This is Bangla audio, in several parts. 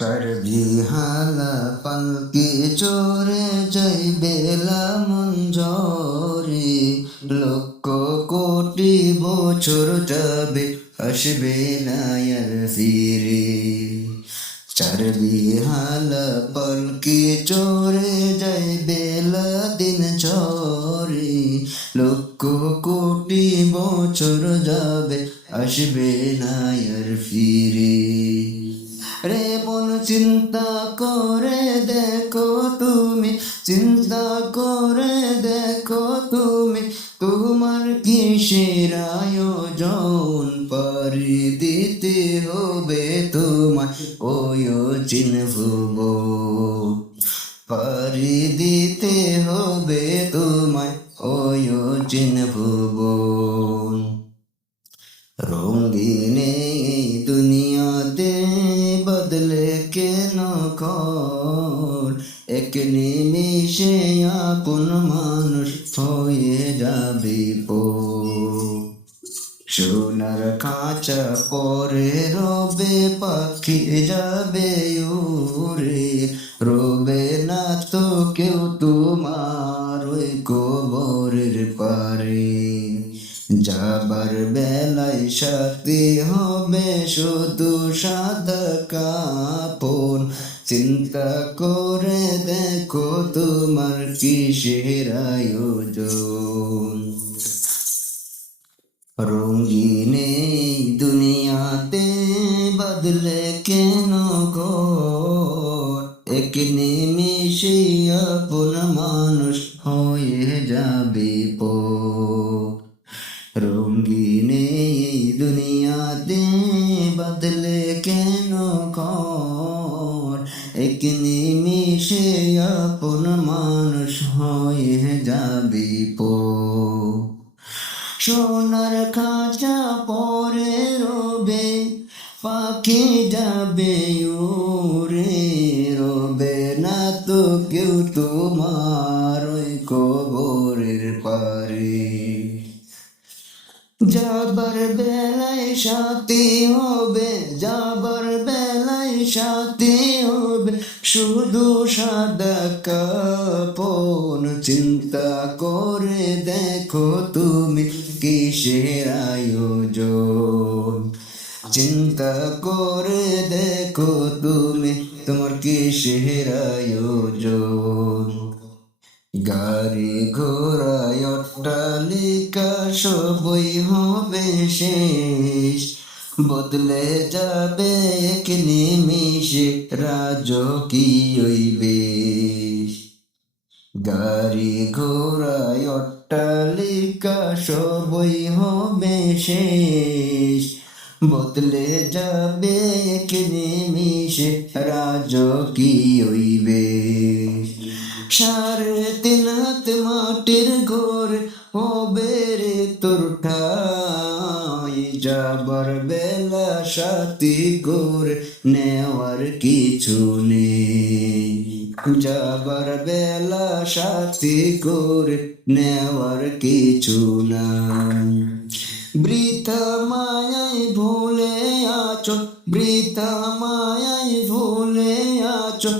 চারবিহালা পালকি চোরে যাইবেলা মঞ্জরে লক্ষ কোটি বছর যাবে আসবে না আর ফিরে। চারবিহালা পালকি চোরে যাইবেলা দিন ঝরে লক্ষ কোটি বছর যাবে আসবে না আর ফিরে। রে মন চিন্তা করে দেখো তুমি, চিন্তা করে দেখো তুমি, তোমার কিসের আয়োজন পারি দিতে হবে তোমার ওই চিনভুব, পারি দিতে হবে তোমায় ওই চিনভুব। রঙিন এই দুনিয়াতে বদলে কেন ঘর, এক নিমিষে আপন মানুষ হয়ে যাবে পর। সোনার খাঁচা পরে রবে পাখি যাবে উড়ে, রবে না তো কেউ তোমার ওই কবরের পারে। যাবার বেলায় সাথে হবে শুধু সাদা কাপড়, চিন্তা করে দেখো তোমার কিসের আয়োজন। রঙিন এই দুনিয়াতে বদলে কেন ঘর, এক নিমিষে আপন মানুষ হয়ে যাবে পর। রঙিন এই দুনিয়াতে বদলে কেন ঘর, এক নিমিষে আপন মানুষ হয়ে যাবে পর। সোনার খাঁচা পরে রবে পাখি যাবে উড়ে, রবে না তো কেউ তোমার ওই কবরের পারে। যাবার বেলায় সাথী হবে, যাবার বেলায় সাথী হবে শুধু সাদা কাপড়, চিন্তা করে দেখো তুমি কিসের আয়োজন। চিন্তা করে দেখো তুমি তোমার কিসের আয়োজন। গাড়ি ঘোড়ায় অট্টালিকা সবই হবে শেষ, বদলে যাবে এক নিমিষে রাজকীয় বেশ। গাড়ি ঘোড়ায় অট্টালিকা সবই হবে শেষ, বদলে যাবে এক নিমিষে রাজকীয় বেশ। 3.5 হাত মাটির ঘর হবে রে তোর ঠাই, যাবার বেলা সাথী করে নেওয়ার কিছু নেই, যাবার বেলা সাথী করে নেওয়ার কিছু নাই। বৃথা মায়ায় ভুলে আছো, বৃথা মায়ায় ভুলে আছো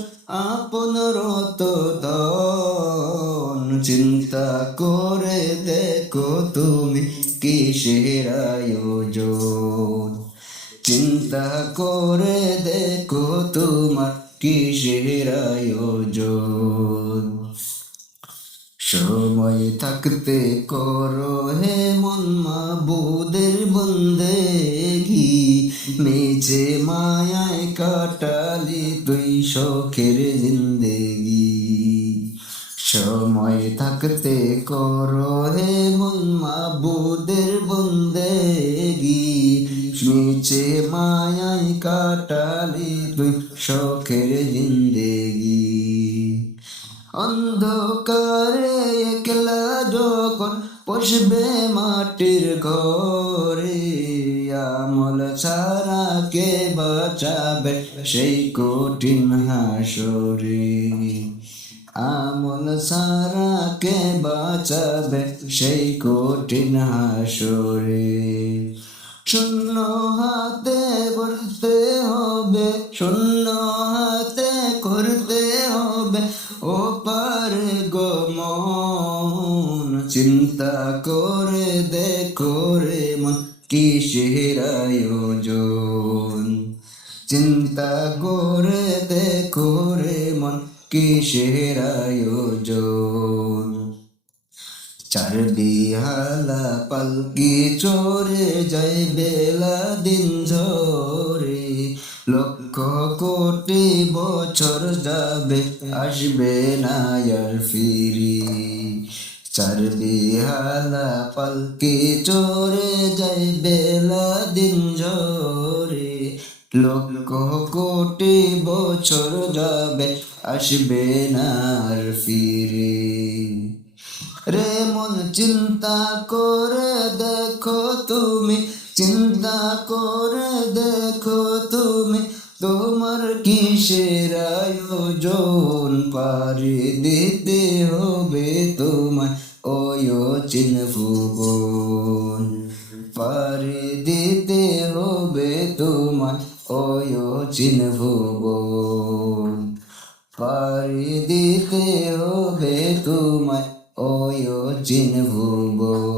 আপন রত ধন, চিন্তা করে দেখো তুমি কিসের আয়োজন। চিন্তা করে দেখো তোমার কিসের আয়োজন। সময় থাকতে করো হে মন মাবুদের বন্দেগি, মেঝে মায়ায় কাটালি তুই শখের জিন্দেগি। সময় থাকতে করো হে মন মাবুদের বন্দেগি, মেঝে মায়ায় কাটালি তুই শখের জিন্দেগি। অন্ধকারে একলা যখন বসবে মাটির ঘরে, আমল ছাড়া কে বাঁচাবে সেই কঠিন হাসরে। আমল ছাড়া কে বাঁচাবে সেই কঠিন হাসরে। শূন্য হাতে করতে হবে, শূন্য হাতে করতে হবে ও পারে গমন। চিন্তা করে দেখো রে মন কিসের আয়োজন, চিন্তা করে দেখো রে মন কিসের আয়োজন। চার বিহালা পালকি চড়ে যাই বেলা দিন ঝরে, লক্ষ কোটি বছর যাবে আসবে না আর ফিরি। চার বিহালা পালকি চড়ে যাই বেলা দিন ঝরে, লক্ষ কোটি বছর যাবে আসবে না আর ফিরে। রে মন চিন্তা করে দেখো তুমি, চিন্তা করে দেখো তুমি, তোমার কিসের আয়োজন। পারি দিতে হবে তোমায় ওই অচিন ভুবন, পারি দিতে হবে তোমায় ওই অচিন ভুবন, পারি দিতে হবে তোমায় ওই অচিন ভুবন।